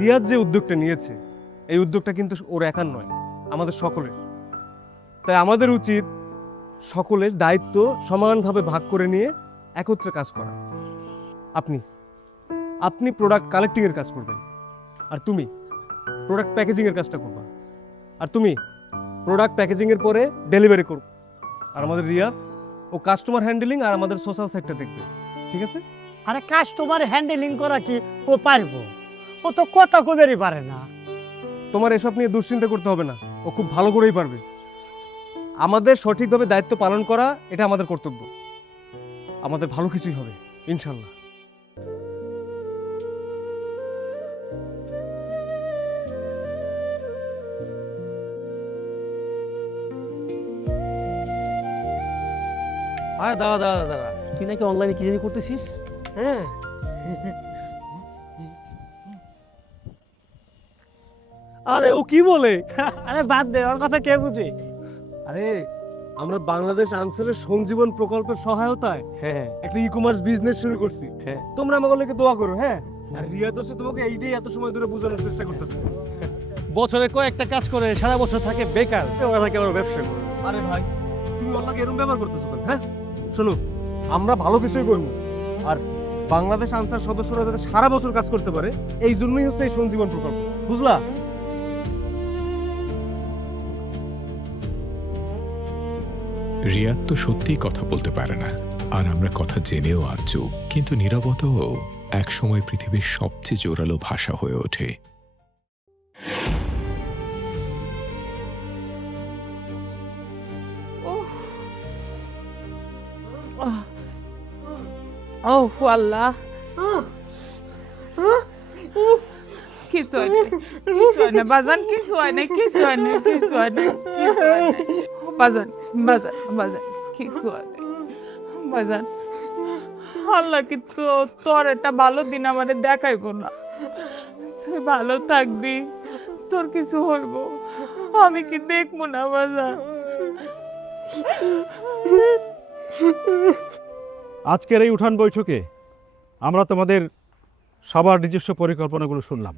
রিয়াদ যে উদ্যোগটা নিয়েছে এই উদ্যোগটা কিন্তু ওর একার নয়, আমাদের সকলের। তাই আমাদের উচিত সকলের দায়িত্ব সমানভাবে ভাগ করে নিয়ে একত্রে কাজ করা। আপনি প্রোডাক্ট কালেক্টিং এর কাজ করবেন, আর তুমি প্রোডাক্ট প্যাকেজিং এর কাজটা করবা, আর তুমি প্রোডাক্ট প্যাকেজিং এর পরে ডেলিভারি করবে, আর আমাদের রিয়া ও কাস্টমার হ্যান্ডেলিং আর আমাদের সোশ্যাল সাইডটা দেখবে। ঠিক আছে? আরে কাস্টমার হ্যান্ডেলিং করা কি ও পারবো? ও তো কথা কবেরই পারে না। তোমার এসব নিয়ে দুশ্চিন্তা করতে হবে না, ও খুব ভালো করেই পারবে। আমাদের সঠিকভাবে দায়িত্ব পালন করা এটা আমাদের কর্তব্য। আমাদের ভালো কিছুই হবে ইনশাল্লাহ। আরে দাঁড়া দাঁড়া দাঁড়া, তুই নাকি অনলাইনে কি জানি করতেছিস? হ্যাঁ, আরে ও কি বলে? আরে বাদ দে, ওর কথা কে বুঝে? আরে আমরা বাংলাদেশ আনসারের সঞ্জীবন প্রকল্পের সহায়তায় হ্যাঁ একটা ই কমার্স বিজনেস শুরু করছি। হ্যাঁ। তোমরা আমাকে লেগে দোয়া করো। হ্যাঁ, আর রিয়া তো তোমাকে এইটাই এত সময় ধরে বোঝানোর চেষ্টা করতেছে। বছরে কয়েকটা কাজ করে সারা বছর থাকে বেকার, ওরা নাকি আবার ব্যবসা করে। আরে ভাই, তুমি অল্লাহকে এরকম ব্যবহার করতেছো কেন? হ্যাঁ শোনো, আমরা ভালো কিছুই করবো, আর বাংলাদেশ আনসার সদস্যরা যাতে সারা বছর কাজ করতে পারে এই জন্যই হচ্ছে এই সঞ্জীবন প্রকল্প, বুঝলা? রিয়াদ তো সত্যিই কথা বলতে পারে না, আর আমরা কথা জেনেও আজ চুপ। কিন্তু নীরবতাও একসময় পৃথিবীর সবচেয়ে জোরালো ভাষা হয়ে ওঠে। ওহ আল্লাহ, কিছু হয় না, কিছু হয় না বাজান, কিছু হয় না, কিছু হয় না, কিছু হয় না, কিছু হয় না বাজান, বাজান, বাজান, কিছু হয় না বাজান। আল্লাহ কি তোর একটা ভালো দিন আমাদের দেখাইব না? তুই ভালো থাকবি, তোর কিছু হইব, আমি কি দেখবো না বাজান? আজকের এই উঠান বৈঠকে আমরা তোমাদের সবার নিজস্ব পরিকল্পনাগুলো শুনলাম।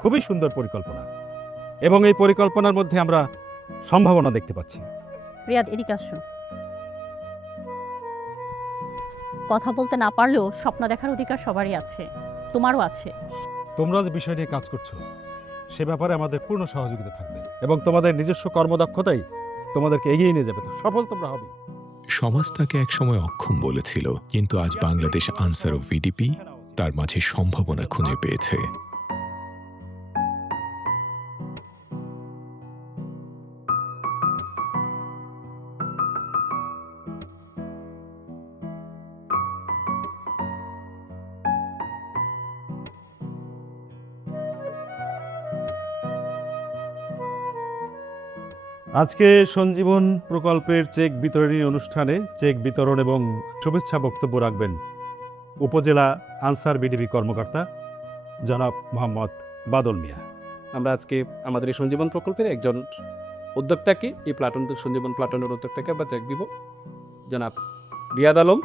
খুবই সুন্দর পরিকল্পনা, এবং এই পরিকল্পনার মধ্যে আমরা সম্ভাবনা দেখতে পাচ্ছি। রিয়াদ, এদিকে আসো। কথা বলতে না পারলেও স্বপ্ন দেখার অধিকার সবারই আছে, তোমারও আছে। তোমরা যে বিষয় নিয়ে কাজ করছো সে ব্যাপারে আমাদের পূর্ণ সহযোগিতা থাকবে, এবং তোমাদের নিজস্ব কর্মদক্ষতাই তোমাদেরকে এগিয়ে নিয়ে যাবে। তো সফল তোমরা হবে। সমাজ তাকে একসময় অক্ষম বলেছিল, কিন্তু আজ বাংলাদেশ আনসার ও ভিডিপি তার মাঝে সম্ভাবনা খুঁজে পেয়েছে। আজকে সঞ্জীবন প্রকল্পের চেক বিতরণী অনুষ্ঠানে চেক বিতরণ এবং শুভেচ্ছা বক্তব্য রাখবেন উপজেলা আনসার বিডিপি কর্মকর্তা জনাব মোহাম্মদ বাদল মিয়া। আমরা আজকে আমাদের এই সঞ্জীবন প্রকল্পের একজন উদ্যোক্তাকে, এই প্লাটুন সঞ্জীবন প্লাটুনের উদ্যোক্তাকে আমরা চেক দিব, জনাব রিয়াদ আলম।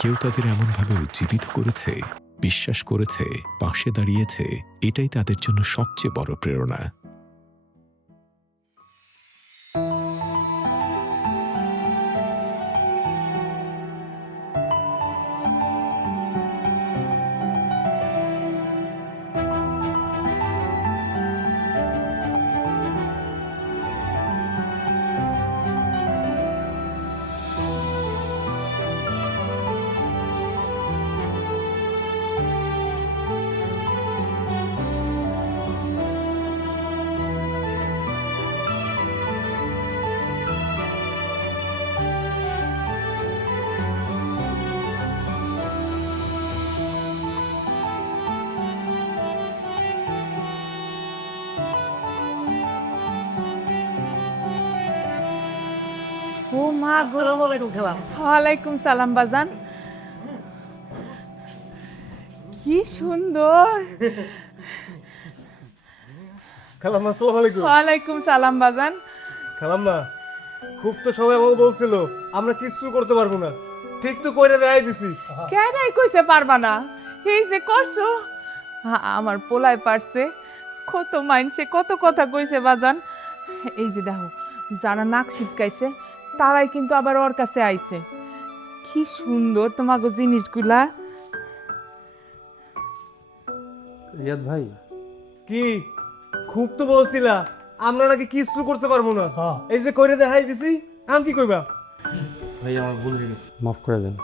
কেউ তাদের এমনভাবে উজ্জীবিত করেছে, বিশ্বাস করেছে, পাশে দাঁড়িয়েছে, এটাই তাদের জন্য সবচেয়ে বড় প্রেরণা। ও মা গো, আসসালামু আলাইকুম খালা। ওয়ালাইকুম সালাম বাজান, কি সুন্দর। খালাম্মা আসসালামু আলাইকুম। ওয়ালাইকুম সালাম বাজান। খালাম্মা, খুব তো সবাই আমাকে বলছিল আমরা কিছু করতে পারবো না, ঠিক তো কইরা দেখাই দিছি। কেন কইছে পারবা না? এই যে করছো, আমার পোলায় পারছে, কত মাইনছে, কত কথা কইছে বাজান। এই যে দেখো, যারা নাক ছিটকাইছে তারাই কিন্তু আবার ওর কাছে আইছে। কি সুন্দর তোমাকে জিনিসগুলা। রিয়াদ ভাই, কি খুব তো বলছিলা আমরা নাকি কিছু করতে পারবো না। হ্যাঁ। এই যে কইরে দেখাই দিছি, আমি কি কইবা? ভাই আমার ভুল হয়ে গেছে, মাফ করে দেন।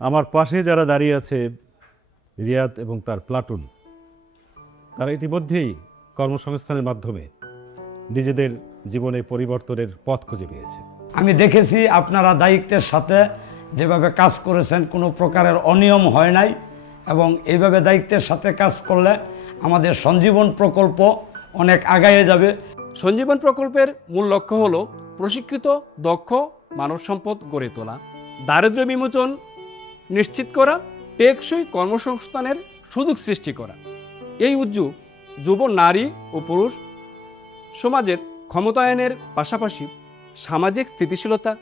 আমার পাশে যারা দাঁড়িয়ে আছে রিয়াদ এবং তার প্লাটুন, তারা ইতিমধ্যেই কর্মসংস্থানের মাধ্যমে নিজেদের জীবনে পরিবর্তনের পথ খুঁজে পেয়েছে। আমি দেখেছি আপনারা দায়িত্বের সাথে যেভাবে কাজ করেছেন, কোনো প্রকারের অনিয়ম হয় নাই, এবং এইভাবে দায়িত্বের সাথে কাজ করলে আমাদের সঞ্জীবন প্রকল্প অনেক আগায়ে যাবে। সঞ্জীবন প্রকল্পের মূল লক্ষ্য হল প্রশিক্ষিত দক্ষ মানব সম্পদ গড়ে তোলা, দারিদ্র্য বিমোচন নিশ্চিত করা, টেকসই কর্মসংস্থানের সুযোগ সৃষ্টি করা। এই উদ্যোগ যুব নারী ও পুরুষ সমাজের ক্ষমতায়নের পাশাপাশি সামাজিক স্থিতিশীলতা,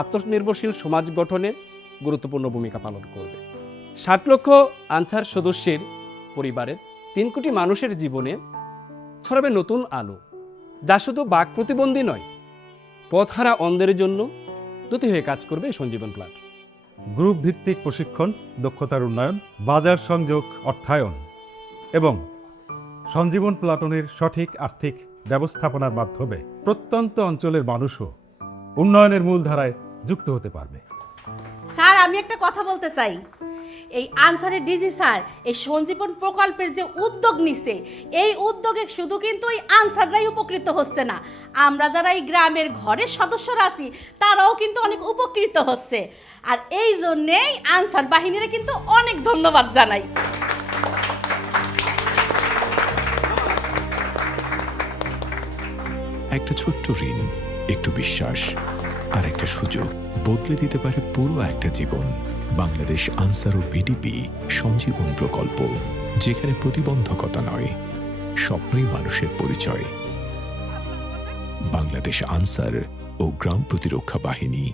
আত্মনির্ভরশীল সমাজ গঠনে গুরুত্বপূর্ণ ভূমিকা পালন করবে। 60 লক্ষ আনসার সদস্যের পরিবারের 3 কোটি মানুষের জীবনে ছড়াবে নতুন আলো, যা শুধু বাক প্রতিবন্ধী নয়, পথহারা অন্ধের জন্য দুটি হয়ে কাজ করবে সঞ্জীবন প্লাট। গ্রুপ ভিত্তিক প্রশিক্ষণ, দক্ষতার উন্নয়ন, বাজার সংযোগ, অর্থায়ন এবং সঞ্জীবন প্লাটনের সঠিক আর্থিক ব্যবস্থাপনার মাধ্যমে প্রত্যন্ত অঞ্চলের মানুষও উন্নয়নের মূলধারায় যুক্ত হতে পারবে। স্যার, আমি একটা কথা বলতে চাই। এই আনসারের ডিজি স্যার এই সঞ্জীবন প্রকল্পের যে উদ্যোগ নিছে, এই উদ্যোগে শুধু কিন্তু এই আনসাররাই উপকৃত হচ্ছে না, আমরা যারা এই গ্রামের ঘরের সদস্যরা আছি তারাও কিন্তু অনেক উপকৃত হচ্ছে। আর এই জন্যেই আনসার বাহিনীর কিন্তু অনেক ধন্যবাদ জানাই। একটা ছোট্ট ঋণ, একটু বিশ্বাস আর একটা সুযোগ বদলে দিতে পারে পুরো একটা জীবন। বাংলাদেশ আনসার ও বিডিপি সঞ্জীবন প্রকল্প, যেখানে প্রতিবন্ধকতা নয়, স্বপ্নই মানুষের পরিচয়। বাংলাদেশ আনসার ও গ্রাম প্রতিরক্ষা বাহিনী।